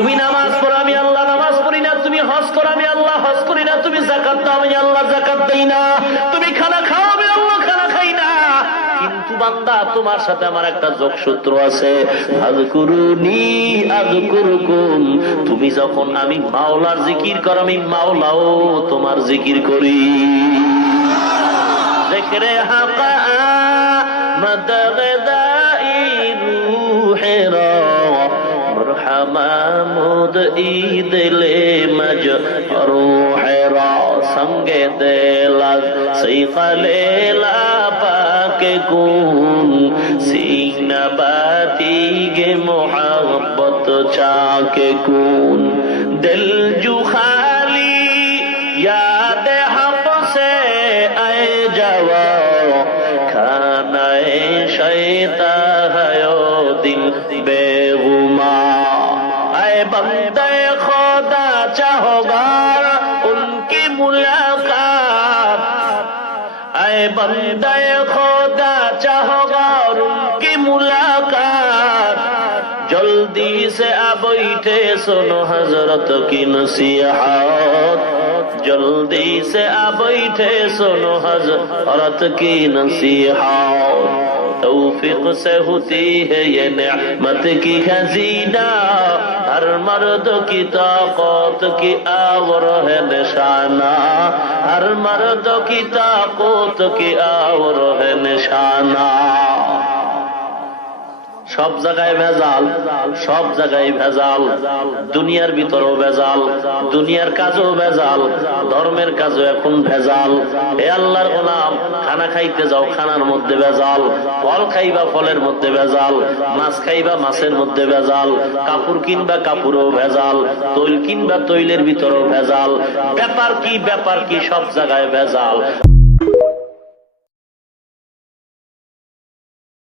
তুমি নামাজ পড়ো, আমি আল্লাহ নামাজ পড়ি না। তুমি হজ করো, আমি আল্লাহ হজ করি না। তুমি যাকাত দাও, আমি আল্লাহ যাকাত দেই না। তুমি খানা খাও, আমি আল্লাহ খানা খাই না। কিন্তু বান্দা, তোমার সাথে আমার একটা যোগসূত্র আছে। আযকুরুনি আযকুরুকুম। তুমি যখন আমি মাওলার জিকির করো, আমি মাওলাও তোমার জিকির করি। জিকরে হাকা মদগদাই রূহেরা মাহমুদ ঈদলে মজ রূহেরা সঙ্গে দেলা সৈকলে লা পাকে কুন सीना बाती गे मोहब्बत चाके कून दिल जो खाली याद हप से आए जावा खाना शैता है दिल बेगुमा आए बंदे खुदा चाहोगा उनकी मुलाकात आए बंदे खुदा चाहोगा उनकी मुलाकात जल्दी से आ बैठे सुनो हजरत की नसीहत जल्दी से आ बैठे सुनो हजरत की नसीहत तौफीक से होती है ये नेमत की खजीना हर मर्द की ताकत की आवर है निशाना हर मर्द की ताकत की आवर है निशाना সব জায়গায় ভেজাল সব জায়গায় ভেজাল দুনিয়ার ভিতরেও ভেজাল দুনিয়ার কাজেও ভেজাল ধর্মের কাজেও এখন ভেজাল হে আল্লাহর গোলাম খানা খাইতে যাও খানার মধ্যে ভেজাল ফল খাইবা ফলের মধ্যে ভেজাল মাছ খাইবা মাছের মধ্যে ভেজাল কাপড় কিনবা কাপড়েও ভেজাল তৈল কিনবা তৈলের ভিতরেও ভেজাল ব্যাপার কি সব জায়গায় ভেজাল